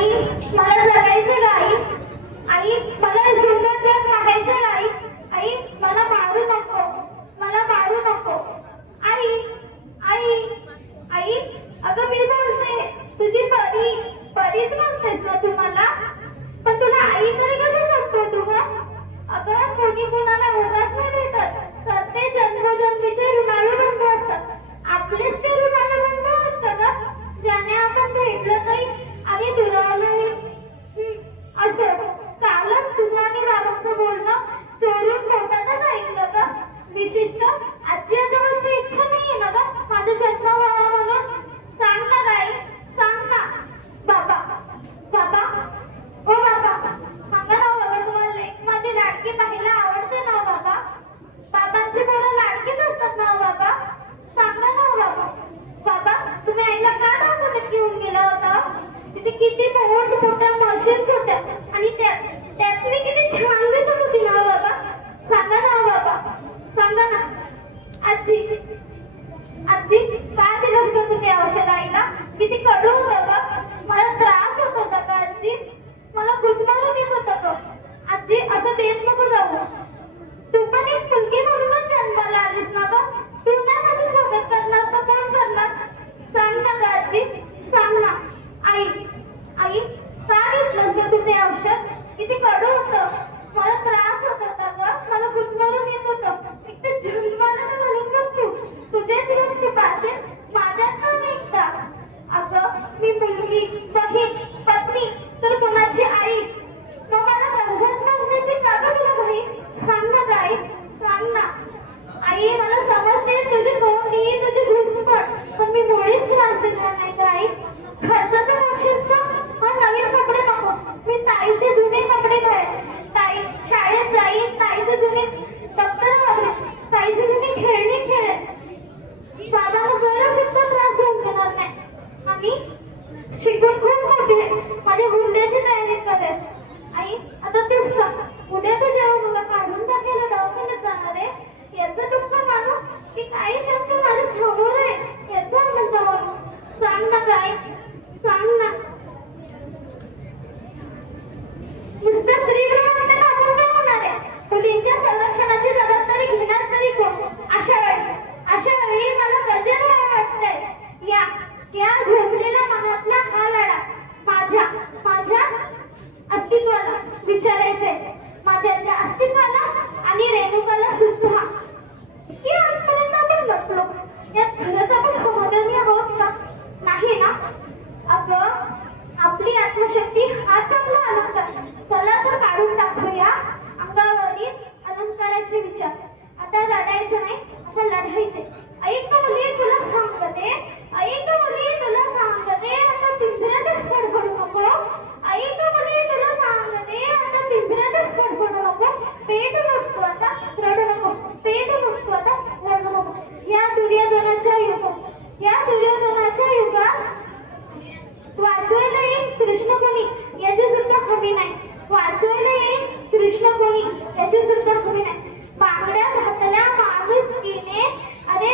आई मला जगायचं गाई, आई मला हे सुंदर जग पाहायचं गाई, आई मला मारू नको, मला मारू नको. आई आई आई अगं मी बोलते, तुझी परी परीच म्हणतेस ना तू मला, पण तुला आई तरी कसं सांगतो तू ग? अगं कोणी कुणाला उगाच नाही भेटत, तर ते जन्मोजन्मीचे ऋणाळू बंधू असतात. आपलेच ते ऋणाळू बंधू असतं ग, ज्याने आपण भेटलो तरी आणि दुरावलोही. असं कालच तुझं आणि बाबांचं बोलणं चोरून पोटातच ऐकलं ग. विशिष्ट आजी आजोबांची इच्छा नाहीये ना ग माझा जन्म व्हावा म्हणून? सांग ना गाई, सांग ना. बाबा बाबा ओ बाबा, सांगा ना बाबा, तुम्हाला लेक माझी लाडकी पाहायला आवडते ना बाबा? बाबांची पोरं लाडकीच असतात ना बाबा? सांगा ना बाबा. बाबा तुम्ही आईला का दाखवत घेऊन गेला होता? तिथे किती मोठ्या मशीन्स होत्या आणि त्यात मी किती छान दिसत होती ना बाबा? सांगा ना बाबा, सांगा ना. आजी आजी का दिलंस का तू ते औषध आईला? किती कडू होतं का? मला त्रास होत होता का आजी? मला गुदमरून येत होतं का? आजी असं देत नको जाऊ. तू पण एक मुलगी म्हणूनच जन्माला आलीस ना ग. तू नाही माझं स्वागत करणार तर कोण करणार? सांग ना ग आजी, सांग ना. आई आई का घेतलंस ग तू ते औषध? किती कडू होतं, मला त्रास होत होता ग, मला गुदमरून येत होतं. एक ते जन्माला घालून बघ तू, तुझेच रक्त पाशे माझ्यात न निघता. अगं मी मुलगी, बहीण, पत्नी तर कोणाची आई? मग मला गर्भात बांधण्याची का ग तुला घाई? सांग ना गाई, सांग ना. आई मला समजते तुझी गोंडी, तुझी घुसपट, पण मी मुळीच त्रास देणार नाही गाई. खर्चाचं बक्षीस ना, हा नवीन कपडे नको, मी ताईचे जुने कपडे घालेन. ताई शाळेत जाईन, ताईचे जुने दप्तर वापरेन, ताईची जुनी खेळणी खेळेन. बाबांना जरा सुद्धा त्रास होऊन देणार नाही. आणि शिकून खूप मोठी आहे, माझ्या हुंड्याची तयारी करेन. आई आता तूच सांग, उद्या तर जेव्हा मला काढून टाकायला दवाखान्यात जाणार आहे, याचं दुःख मानू की काही शब्द माझ्या समोर आहे याचा आनंद मानू? सांग ना गाई, सांग ना. नुसतं स्त्रीगृह म्हणते आपण काय होणार आहे? मुलींच्या संरक्षणाची जबाबदारी घेणार तरी कोण? अशा वेळी मला गजर वाटतंय. या झोपलेल्या मनातला हा लढा माझ्या अस्तित्वाला विचारायचंय, माझ्या त्या अस्तित्वाला आणि रेणुकाला सुद्धा की आजपर्यंत आपण लढलो, यात खरंच आपण समाधानी आहोत का? नाही ना. अगं आपली आत्मशक्ती हा चांगला अलंकार, चला तर काढून टाकूया अंगावरील अलंकाराचे विचार. आता रडायचं नाही, आता लढायचे. ऐक मुली तुला सांगते, ऐक मुली तुला सांगते, आता पिंजऱ्यातच फडफडू नको. ऐक मुली तुला सांगते, आता पिंजऱ्यातच फडफडू नको. पेट लुटतो आता, रडू नको. पेट लुटतो आता, रडू नको. या दुर्योधनाच्या युगात वाचवायला येईल कृष्ण कोणी याची सुद्धा हमी नाही. वाचवायला येईल कृष्ण कोणी याची सुद्धा हमी नाही. बांगड्या घातल्या माणुसकीने, अरे